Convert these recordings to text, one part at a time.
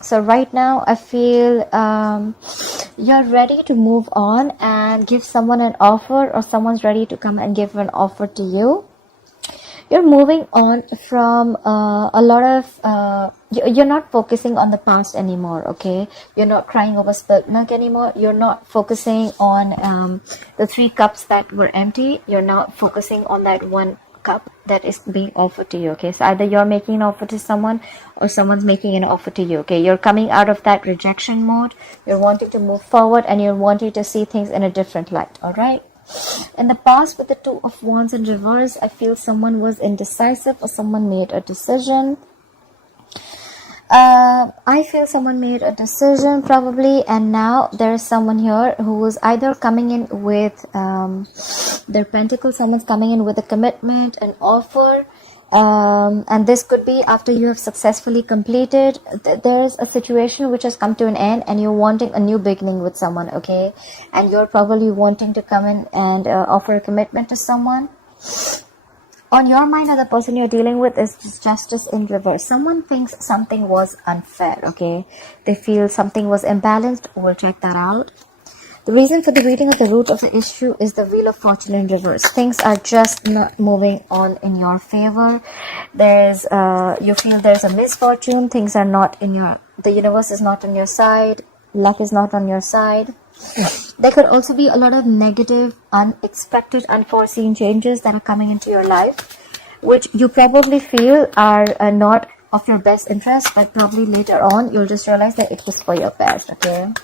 So right now I feel you're ready to move on and give someone an offer, or someone's ready to come and give an offer to you. You're moving on from a lot of you're not focusing on the past anymore, okay? You're not crying over spilt milk anymore. You're not focusing on the 3 cups that were empty. You're not focusing on that 1 cup that is being offered to you, okay? So either you're making an offer to someone or someone's making an offer to you, okay? You're coming out of that rejection mode. You're wanting to move forward, and you're wanting to see things in a different light. All right. In the past, with the 2 of Wands in reverse, I feel someone was indecisive, or someone made a decision. I feel someone made a decision probably, and now there is someone here who is either coming in with their pentacle. Someone's coming in with a commitment, an offer, and this could be after you have successfully completed. There's a situation which has come to an end, and you're wanting a new beginning with someone, okay? And you're probably wanting to come in and offer a commitment to someone. On your mind, or the person you're dealing with, is justice in reverse. Someone thinks something was unfair, okay? They feel something was imbalanced. We'll check that out. The reason for the reading of the root of the issue is the Wheel of Fortune in reverse. Things are just not moving on in your favor. You feel there's a misfortune. Things are not in your, the universe is not on your side. Luck is not on your side. There could also be a lot of negative, unexpected, unforeseen changes that are coming into your life, which you probably feel are not of your best interest, but probably later on you'll just realize that it was for your best, okay?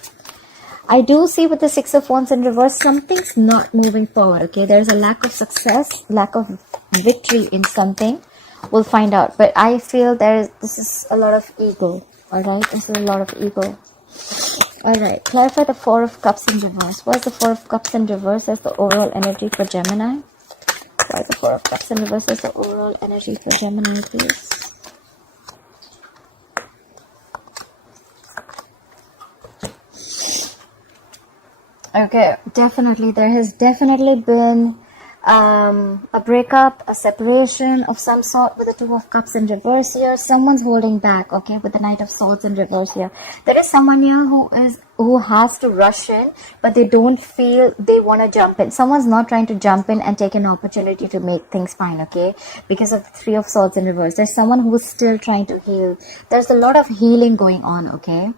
I do see with the 6 of Wands in reverse, something's not moving forward, okay? There's a lack of success, lack of victory in something. We'll find out, but I feel this is a lot of ego, alright? This is a lot of ego. Alright, clarify the 4 of Cups in reverse. What is the 4 of Cups in reverse as the overall energy for Gemini? What is the 4 of Cups in reverse as the overall energy for Gemini, please? Okay, definitely. There has definitely been a breakup, a separation of some sort with the 2 of Cups in reverse here. Someone's holding back, okay, with the Knight of Swords in reverse here. There is someone here who has to rush in, but they don't feel they want to jump in. Someone's not trying to jump in and take an opportunity to make things fine, okay, because of the 3 of Swords in reverse. There's someone who is still trying to heal. There's a lot of healing going on, okay?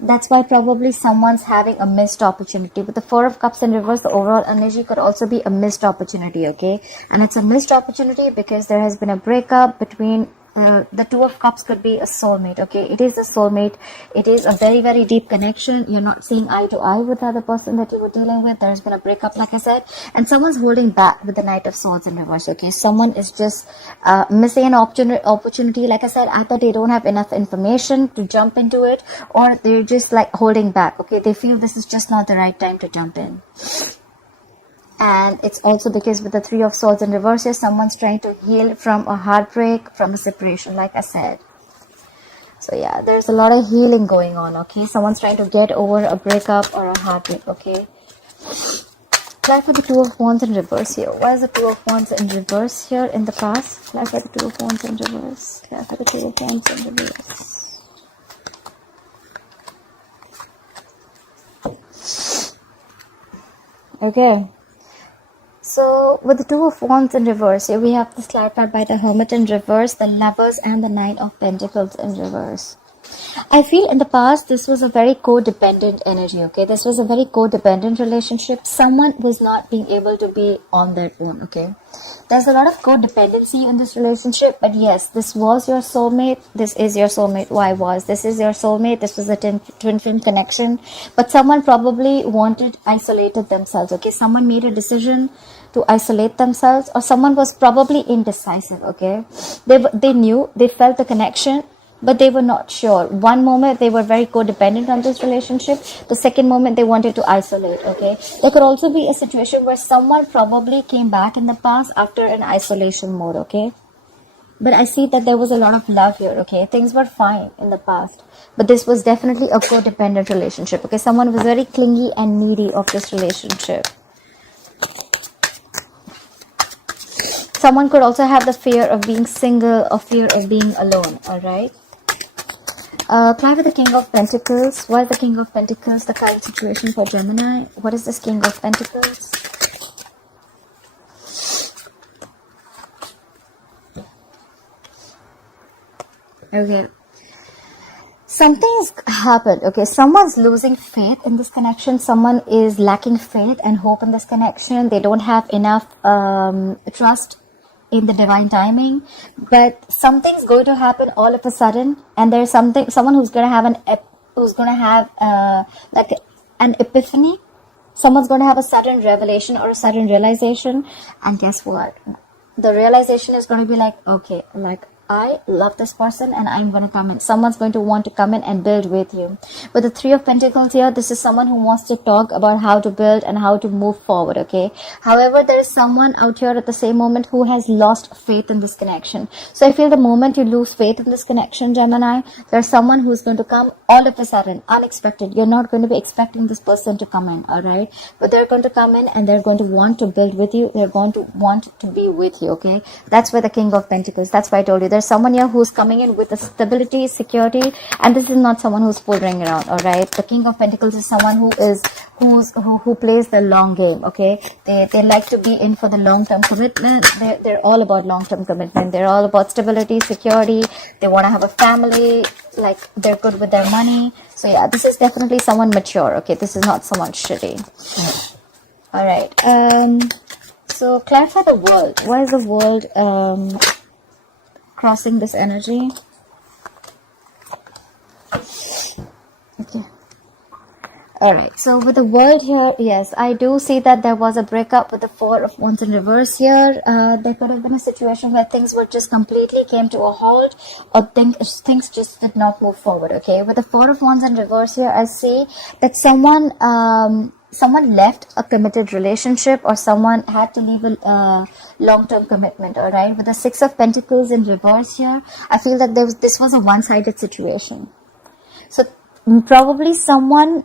That's why probably someone's having a missed opportunity. With the 4 of Cups in reverse, the overall energy could also be a missed opportunity, okay? And it's a missed opportunity because there has been a breakup between the 2 of Cups. Could be a soulmate, okay? It is a soulmate. It is a very, very deep connection. You're not seeing eye to eye with the other person that you were dealing with. There's been a breakup, like I said, and someone's holding back with the Knight of Swords in reverse, okay? Someone is just missing an opportunity. Like I said, either they don't have enough information to jump into it, or they're just like holding back, okay? They feel this is just not the right time to jump in. And it's also because with the 3 of Swords in reverse here, someone's trying to heal from a heartbreak, from a separation, like I said. So yeah, there's a lot of healing going on, okay? Someone's trying to get over a breakup or a heartbreak, okay? Clarify the 2 of Wands in reverse here. Why is the 2 of Wands in reverse here in the past? Clarify the 2 of Wands in reverse. Clarify the 2 of Wands in reverse. Okay. So with the 2 of Wands in reverse, here we have this clarified by the Hermit in reverse, the Lovers, and the 9 of Pentacles in reverse. I feel in the past this was a very codependent energy, okay? This was a very codependent relationship. Someone was not being able to be on their own, okay? There's a lot of codependency in this relationship, but yes, this was your soulmate. This is your soulmate. Why was? This is your soulmate. This was a twin flame connection, but someone probably isolated themselves, okay? Someone made a decision to isolate themselves, or someone was probably indecisive, okay? They knew, they felt the connection, but they were not sure. One moment they were very codependent on this relationship, the second moment they wanted to isolate, okay? There could also be a situation where someone probably came back in the past after an isolation mode, okay? But I see that there was a lot of love here, okay? Things were fine in the past, but this was definitely a codependent relationship, okay? Someone was very clingy and needy of this relationship. Someone could also have the fear of being single or fear of being alone, all right? Clarify the King of Pentacles. Why is the King of Pentacles the current situation for Gemini? What is this King of Pentacles? Okay. Something's happened. Okay, someone's losing faith in this connection. Someone is lacking faith and hope in this connection. They don't have enough trust in the divine timing, but something's going to happen all of a sudden, and there's someone who's going to have like an epiphany. Someone's going to have a sudden revelation or a sudden realization, and guess what? The realization is going to be like, okay, like, I love this person and I'm going to come in. Someone's going to want to come in and build with you. With the Three of Pentacles here, this is someone who wants to talk about how to build and how to move forward, okay? However, there is someone out here at the same moment who has lost faith in this connection. So I feel the moment you lose faith in this connection, Gemini, there's someone who's going to come all of a sudden, unexpected. You're not going to be expecting this person to come in, alright? But they're going to come in and they're going to want to build with you. They're going to want to be with you, okay? That's where the King of Pentacles, that's why I told you. There's someone here who's coming in with a stability, security, and this is not someone who's fooling around, all right? The King of Pentacles is someone who plays the long game, okay? They like to be in for the long-term commitment. They're all about long-term commitment. They're all about stability, security. They want to have a family, like they're good with their money. So yeah, this is definitely someone mature, okay? This is not someone shitty. All right. So clarify the world. Why is the world crossing this energy? Okay. Alright, so with the world here, yes, I do see that there was a breakup with the Four of Wands in reverse here. There could have been a situation where things were just completely came to a halt, or things just did not move forward, okay? With the Four of Wands in reverse here, I see that someone left a committed relationship, or someone had to leave a long-term commitment, all right? With the Six of Pentacles in reverse here, I feel that this was a one-sided situation. So probably someone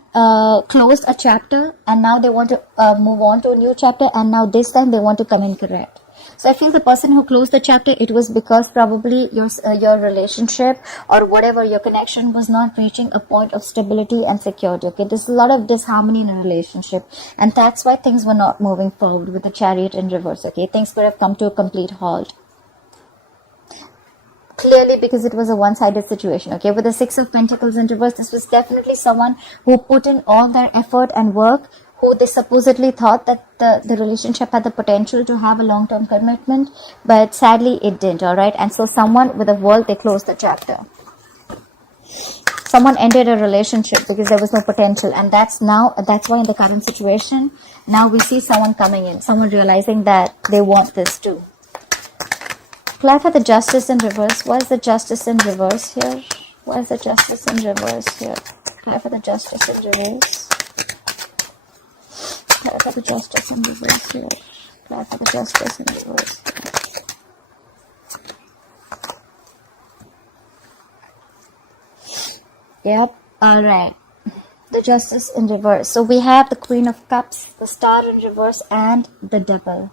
closed a chapter and now they want to move on to a new chapter, and now this time they want to come in correct. So I feel the person who closed the chapter, it was because probably your relationship or whatever your connection was not reaching a point of stability and security, okay? There's a lot of disharmony in a relationship, and that's why things were not moving forward with the Chariot in reverse, okay? Things could have come to a complete halt. Clearly because it was a one-sided situation, okay? With the Six of Pentacles in reverse, this was definitely someone who put in all their effort and work, who they supposedly thought that the relationship had the potential to have a long-term commitment, but sadly it didn't, all right? And so someone with the World, they closed the chapter. Someone ended a relationship because there was no potential, and that's why in the current situation, now we see someone coming in, someone realizing that they want this too. Clarify the Justice in reverse. Why is the Justice in reverse here? Why is the Justice in reverse here? Clarify the Justice in reverse. Clarify the Justice in reverse here. Clarify the Justice in reverse here. Yep. Alright. The Justice in reverse. So we have the Queen of Cups, the Star in reverse, and the Devil.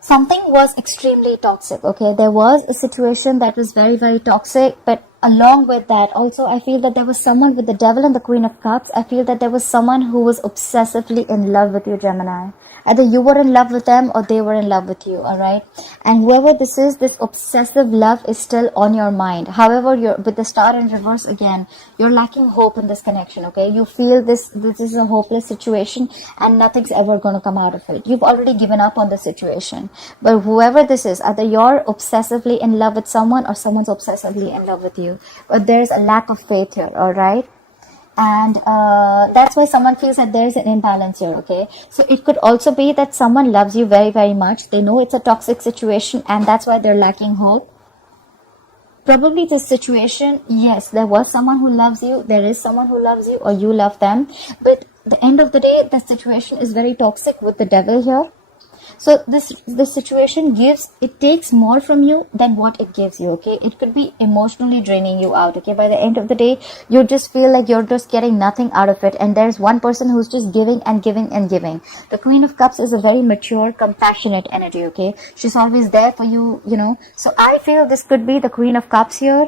Something was extremely toxic, okay? There was a situation that was very, very toxic, but along with that, also, I feel that there was someone with the Devil and the Queen of Cups. I feel that there was someone who was obsessively in love with you, Gemini. Either you were in love with them or they were in love with you, alright? And whoever this is, this obsessive love is still on your mind. However, with the Star in reverse again, you're lacking hope in this connection, okay? You feel this is a hopeless situation and nothing's ever going to come out of it. You've already given up on the situation. But whoever this is, either you're obsessively in love with someone or someone's obsessively in love with you. But there's a lack of faith here, alright? And that's why someone feels that there's an imbalance here, okay? So it could also be that someone loves you very, very much. They know it's a toxic situation and that's why they're lacking hope. Probably this situation, yes, there was someone who loves you, there is someone who loves you, or you love them. But at the end of the day, the situation is very toxic with the Devil here. So this situation takes more from you than what it gives you, okay? It could be emotionally draining you out, okay? By the end of the day, you just feel like you're just getting nothing out of it, and there's one person who's just giving and giving and giving. The Queen of Cups is a very mature, compassionate energy, okay? She's always there for you, you know? So I feel this could be the Queen of Cups here.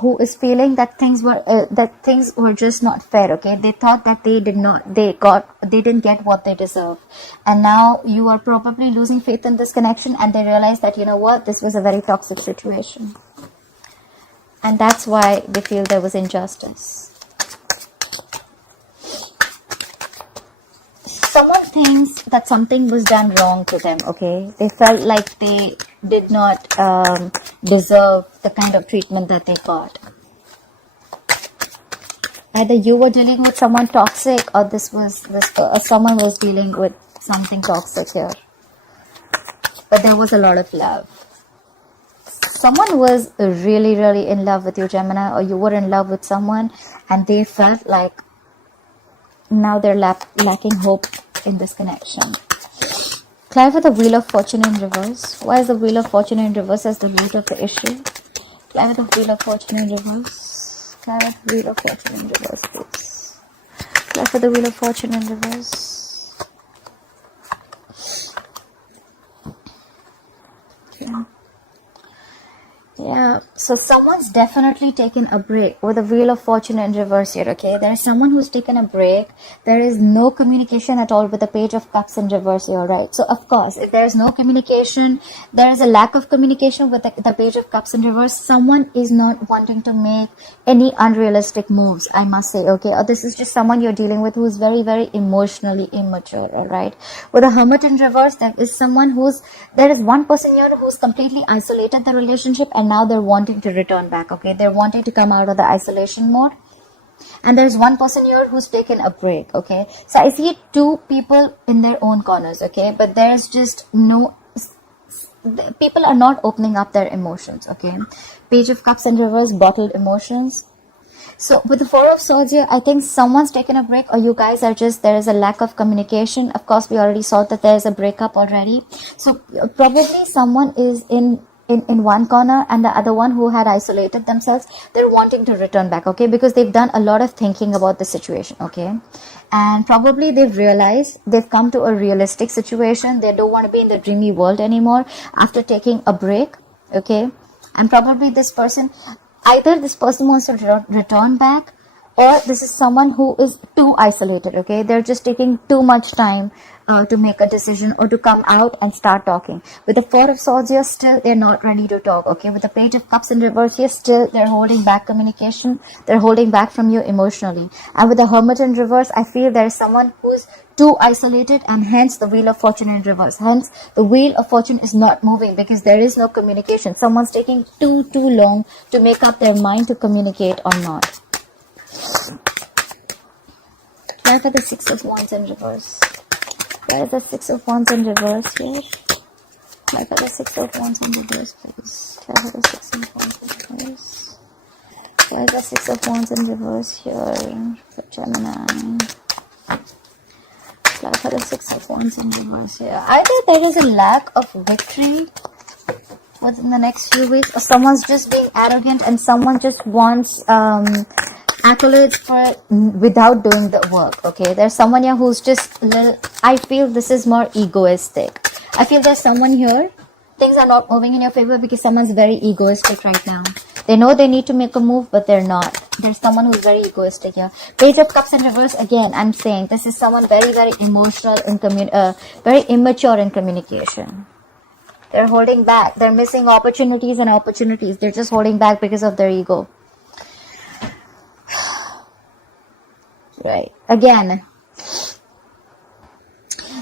who is feeling that things were just not fair. Okay, they thought that they didn't get what they deserve, and now you are probably losing faith in this connection, and they realize that, you know what, this was a very toxic situation, and that's why they feel there was injustice. Someone thinks that something was done wrong to them. Okay, they felt like they did not deserve the kind of treatment that they got. Either you were dealing with someone toxic, or someone was dealing with something toxic here. But there was a lot of love. Someone was really, really in love with you, Gemini, or you were in love with someone, and they felt like now they're lacking hope in this connection. Clarify the Wheel of Fortune in reverse. Why is the Wheel of Fortune in reverse as the root of the issue? Clarify the Wheel of Fortune in reverse. Clarify the Wheel of Fortune in reverse, please. Clarify the Wheel of Fortune in reverse. Okay. Yeah, so someone's definitely taken a break with the Wheel of Fortune in reverse here, okay? There is someone who's taken a break. There is no communication at all with the Page of Cups in reverse here, right? So, of course, if there is no communication, there is a lack of communication with the Page of Cups in reverse. Someone is not wanting to make any unrealistic moves, I must say, okay? Or this is just someone you're dealing with who is very, very emotionally immature, all right? With the Hermit in reverse, there is one person here who's completely isolated the relationship, and now they're wanting to return back. Okay, they're wanting to come out of the isolation mode, and there's one person here who's taken a break. Okay, so I see two people in their own corners. Okay, but there's just no, people are not opening up their emotions. Okay, Page of Cups in reverse, bottled emotions. So with the Four of Swords here, I think someone's taken a break, or you guys are just, there is a lack of communication. Of course, we already saw that there is a breakup already. So probably someone is in one corner, and the other one who had isolated themselves, they're wanting to return back, okay, because they've done a lot of thinking about the situation, okay, and probably they've realized they've come to a realistic situation. They don't want to be in the dreamy world anymore after taking a break, okay, and probably either this person wants to return back, or this is someone who is too isolated, okay, they're just taking too much time to make a decision or to come out and start talking. With the Four of Swords here, still they're not ready to talk, okay. With the Page of Cups in reverse here, still they're holding back communication, they're holding back from you emotionally. And with the Hermit in reverse, I feel there is someone who's too isolated, and hence the Wheel of Fortune in reverse. Hence the Wheel of Fortune is not moving because there is no communication. Someone's taking too long to make up their mind to communicate or not. Clarify the Six of Wands in reverse. Where is the Six of Wands in reverse here? Clarify the Six of Wands in reverse, please. Clarify the Six of Wands in reverse. Where is the Six of Wands in reverse here for Gemini? Clarify the Six of Wands in reverse here. Either there is a lack of victory within the next few weeks, or someone's just being arrogant and someone just wants accolades for without doing the work, okay. There's someone here who's just I feel this is more egoistic. I feel there's someone here, things are not moving in your favor because someone's very egoistic right now. They know they need to make a move, but they're not. There's someone who's very egoistic here. Page of Cups in reverse, again, I'm saying this is someone very, very emotional and very immature in communication. They're holding back. They're missing opportunities and opportunities. They're just holding back because of their ego. Right, again,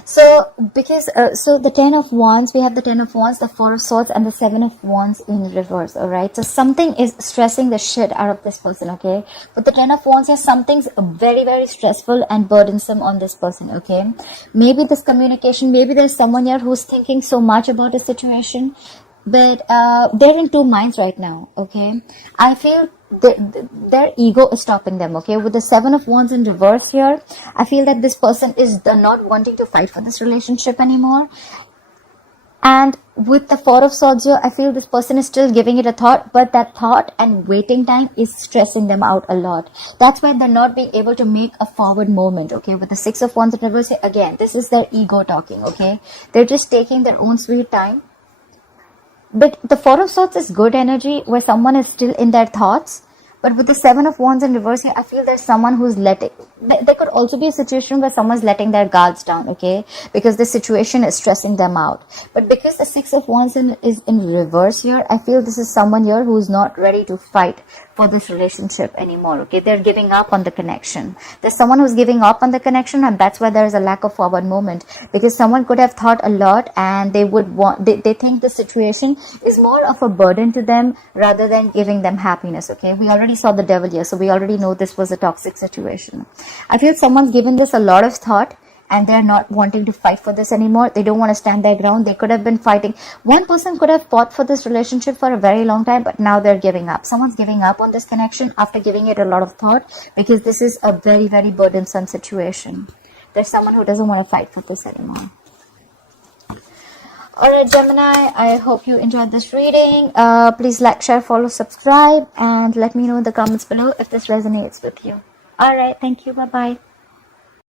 so because so the Ten of Wands, we have the Ten of Wands, the Four of Swords, and the Seven of Wands in reverse. All right, so something is stressing the shit out of this person, okay. With the Ten of Wands here, something's very, very stressful and burdensome on this person, okay. Maybe this communication, maybe there's someone here who's thinking so much about the situation, but they're in two minds right now, okay. I feel their ego is stopping them, okay. With the Seven of Wands in reverse here, I feel that this person is not wanting to fight for this relationship anymore. And with the Four of Swords here, I feel this person is still giving it a thought, but that thought and waiting time is stressing them out a lot. That's why they're not being able to make a forward movement, okay. With the Six of Wands in reverse here, again, this is their ego talking, okay. They're just taking their own sweet time. But the Four of Swords is good energy where someone is still in their thoughts. But with the Seven of Wands in reverse here, I feel there's someone who's letting... There could also be a situation where someone's letting their guards down, okay? Because the situation is stressing them out. But because the Six of Wands is in reverse here, I feel this is someone here who's not ready to fight for this relationship anymore, okay? They're giving up on the connection. There's someone who's giving up on the connection, and that's why there's a lack of forward movement. Because someone could have thought a lot, and they would want... They think the situation is more of a burden to them rather than giving them happiness, okay? We already saw the devil here, so we already know this was a toxic situation. I feel someone's given this a lot of thought, and they're not wanting to fight for this anymore. They don't want to stand their ground. They could have been fighting. One person could have fought for this relationship for a very long time, but now they're giving up. Someone's giving up on this connection after giving it a lot of thought, because this is a very, very burdensome situation. There's someone who doesn't want to fight for this anymore. Alright, Gemini, I hope you enjoyed this reading. Please like, share, follow, subscribe, and let me know in the comments below if this resonates with you. Alright, thank you. Bye-bye.